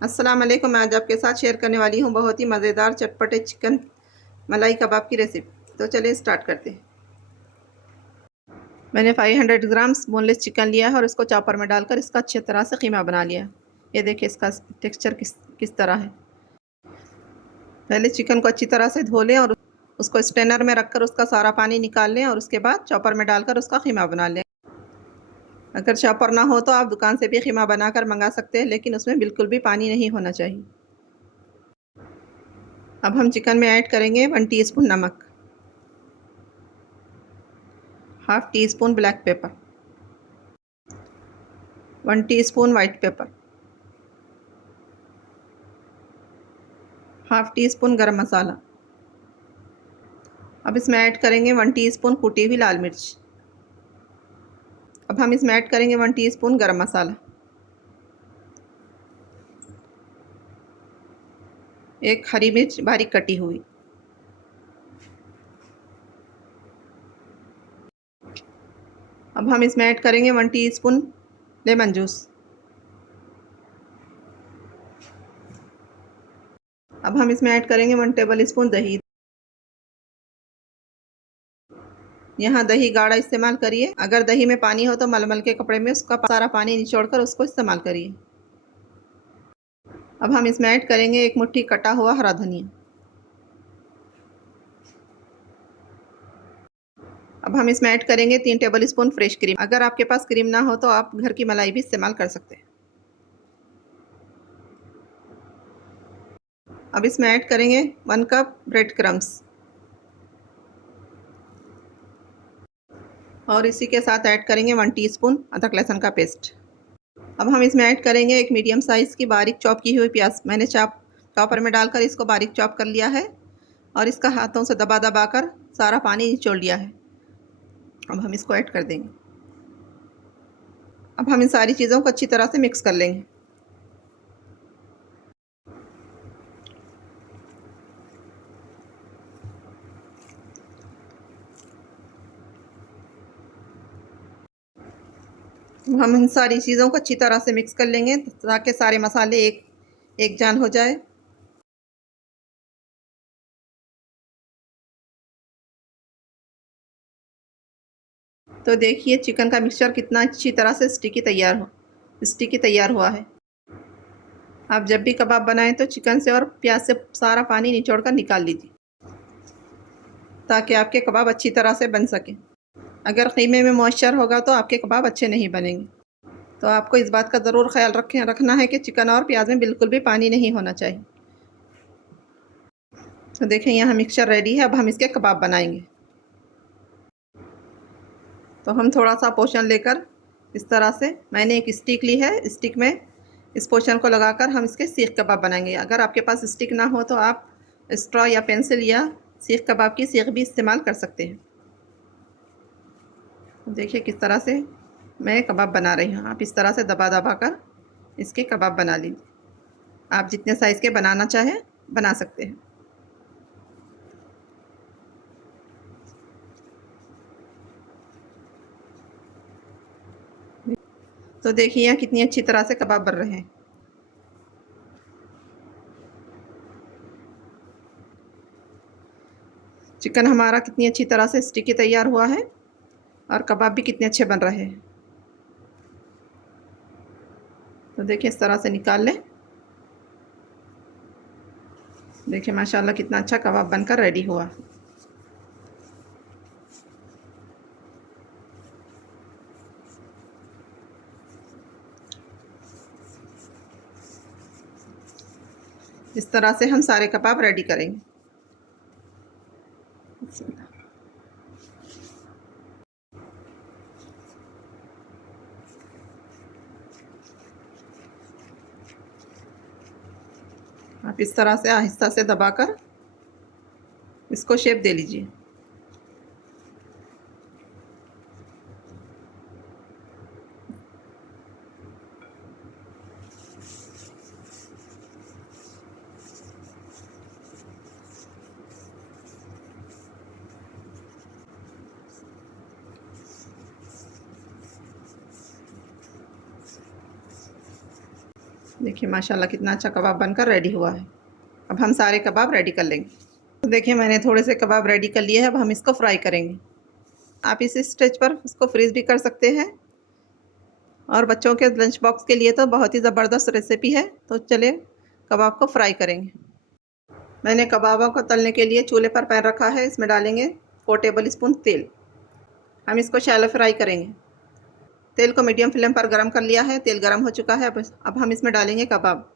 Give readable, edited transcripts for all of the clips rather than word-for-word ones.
अस्सलाम वालेकुम। मैं आज आपके साथ शेयर करने वाली हूँ बहुत ही मज़ेदार चटपटे चिकन मलाई कबाब की रेसिपी। तो चलिए स्टार्ट करते हैं। मैंने 500 ग्राम्स बोनलेस चिकन लिया है और इसको चॉपर में डालकर इसका अच्छी तरह से कीमा बना लिया। ये देखिए इसका टेक्सचर किस किस तरह है। पहले चिकन को अच्छी तरह से धो लें और उसको स्ट्रेनर में रखकर उसका सारा पानी निकाल लें और उसके बाद चॉपर में डालकर उसका कीमा बना लें। अगर चॉपर ना हो तो आप दुकान से भी कीमा बनाकर मंगा सकते हैं, लेकिन उसमें बिल्कुल भी पानी नहीं होना चाहिए। अब हम चिकन में ऐड करेंगे 1 टीस्पून नमक, half tea spoon black pepper, 1 teaspoon white paper, half tea spoon गरम मसाला। अब इसमें ऐड करेंगे 1 टीस्पून कुटी हुई लाल मिर्च। अब हम इसमें ऐड करेंगे 1 टीस्पून गरम मसाला, 1 हरी मिर्च बारीक कटी हुई। अब हम इसमें ऐड करेंगे 1 टीस्पून लेमन जूस। अब हम इसमें ऐड करेंगे 1 टेबल स्पून दही। यहाँ दही गाढ़ा इस्तेमाल करिए। अगर दही में पानी हो तो मलमल के कपड़े में उसका सारा पानी निचोड़कर उसको इस्तेमाल करिए। अब हम इसमें ऐड करेंगे 1 मुट्ठी कटा हुआ हरा धनिया। अब हम इसमें ऐड करेंगे 3 टेबल स्पून फ्रेश क्रीम। अगर आपके पास क्रीम ना हो तो आप घर की मलाई भी इस्तेमाल कर सकते हैं। अब इसमें ऐड करेंगे 1 कप ब्रेड क्रम्स और इसी के साथ ऐड करेंगे 1 टीस्पून अदरक लहसुन का पेस्ट। अब हम इसमें ऐड करेंगे एक मीडियम साइज़ की बारीक चॉप की हुई प्याज। मैंने चॉपर में डालकर इसको बारीक चॉप कर लिया है और इसका हाथों से दबा दबा कर सारा पानी निचोड़ लिया है। अब हम इसको ऐड कर देंगे। अब हम इन सारी चीज़ों को अच्छी तरह से मिक्स कर लेंगे। हम इन सारी चीज़ों को अच्छी तरह से मिक्स कर लेंगे ताकि सारे मसाले एक जान हो जाए। तो देखिए चिकन का मिक्सचर कितना अच्छी तरह से स्टिकी तैयार हुआ है। आप जब भी कबाब बनाएं तो चिकन से और प्याज से सारा पानी निचोड़ कर निकाल लीजिए ताकि आपके कबाब अच्छी तरह से बन सकें। अगर कीमे में मॉइस्चर होगा तो आपके कबाब अच्छे नहीं बनेंगे। तो आपको इस बात का ज़रूर ख्याल रखना है कि चिकन और प्याज में बिल्कुल भी पानी नहीं होना चाहिए। तो देखें यहाँ मिक्सचर रेडी है। अब हम इसके कबाब बनाएंगे। तो हम थोड़ा सा पोर्शन लेकर इस तरह से मैंने एक स्टिक ली है। स्टिक में इस पोर्शन को लगाकर हम इसके सीख कबाब बनाएंगे। अगर आपके पास स्टिक ना हो तो आप स्ट्रॉ या पेंसिल या सीख कबाब की सीख भी इस्तेमाल कर सकते हैं। देखिए किस तरह से मैं कबाब बना रही हूँ। आप इस तरह से दबा दबा कर इसके कबाब बना लीजिए। आप जितने साइज़ के बनाना चाहें बना सकते हैं। तो देखिए यहाँ कितनी अच्छी तरह से कबाब बन रहे हैं। चिकन हमारा कितनी अच्छी तरह से स्टिकी तैयार हुआ है और कबाब भी कितने अच्छे बन रहे हैं। तो देखिए इस तरह से निकाल लें। देखिए माशाल्लाह कितना अच्छा कबाब बनकर रेडी हुआ। इस तरह से हम सारे कबाब रेडी करेंगे। आप इस तरह से आहिस्ता से दबाकर इसको शेप दे लीजिए। देखिए माशाल्लाह कितना अच्छा कबाब बनकर रेडी हुआ है। अब हम सारे कबाब रेडी कर लेंगे। तो देखिए मैंने थोड़े से कबाब रेडी कर लिए हैं, अब हम इसको फ्राई करेंगे। आप इस स्टेज पर इसको फ्रीज़ भी कर सकते हैं और बच्चों के लंच बॉक्स के लिए तो बहुत ही ज़बरदस्त रेसिपी है। तो चलिए कबाब को फ्राई करेंगे। मैंने कबाबों को तलने के लिए चूल्हे पर पैन रखा है, इसमें डालेंगे 4 टेबल स्पून तेल। हम इसको शैलो फ्राई करेंगे। तेल को मीडियम फ्लेम पर गरम कर लिया है, तेल गरम हो चुका है। अब हम इसमें डालेंगे कबाब।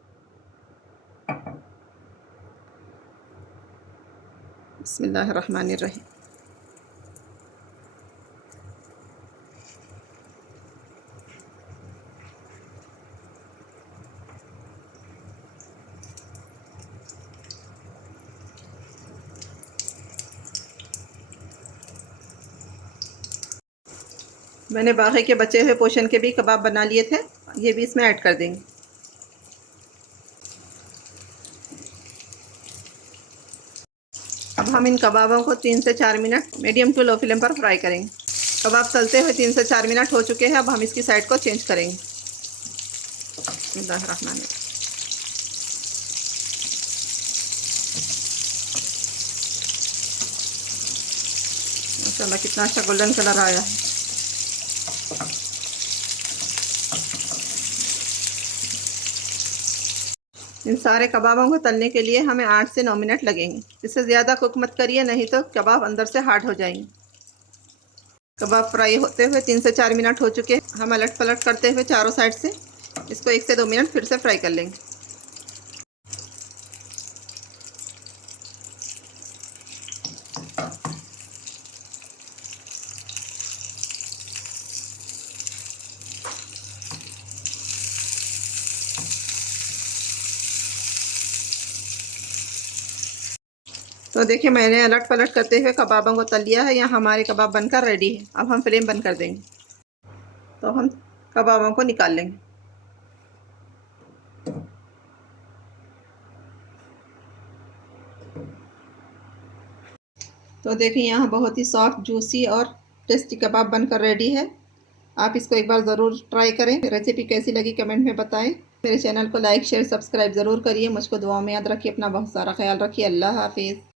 बिस्मिल्लाहिर्रहमानिर्रहीम। मैंने बाकी के बचे हुए पोर्शन के भी कबाब बना लिए थे, ये भी इसमें ऐड कर देंगे। अब हम इन कबाबों को 3 से 4 minute medium to low flame पर फ्राई करेंगे। कबाब तलते हुए 3 से 4 मिनट हो चुके हैं। अब हम इसकी साइड को चेंज करेंगे। बिस्मिल्लाहिर्रहमानिर्रहीम। माशाल्लाह कितना अच्छा गोल्डन कलर आया है। इन सारे कबाबों को तलने के लिए हमें 8 से 9 मिनट लगेंगे। इससे ज़्यादा कुक मत करिए, नहीं तो कबाब अंदर से हार्ड हो जाएंगे। कबाब फ्राई होते हुए 3 से 4 मिनट हो चुके हैं। हम अलट पलट करते हुए चारों साइड से इसको 1 से 2 मिनट फिर से फ्राई कर लेंगे। तो देखिए मैंने अलट पलट करते हुए कबाबों को तल लिया है। यहाँ हमारे कबाब बनकर रेडी है। अब हम फ्लेम बंद कर देंगे। तो हम कबाबों को निकाल लेंगे। तो देखिए यहाँ बहुत ही सॉफ्ट, जूसी और टेस्टी कबाब बनकर रेडी है। आप इसको एक बार ज़रूर ट्राई करें। रेसिपी कैसी लगी कमेंट में बताएं। मेरे चैनल को लाइक शेयर सब्सक्राइब ज़रूर करिए। मुझको दुआओं में याद रखिए। अपना बहुत सारा ख्याल रखिए। अल्लाह हाफिज़।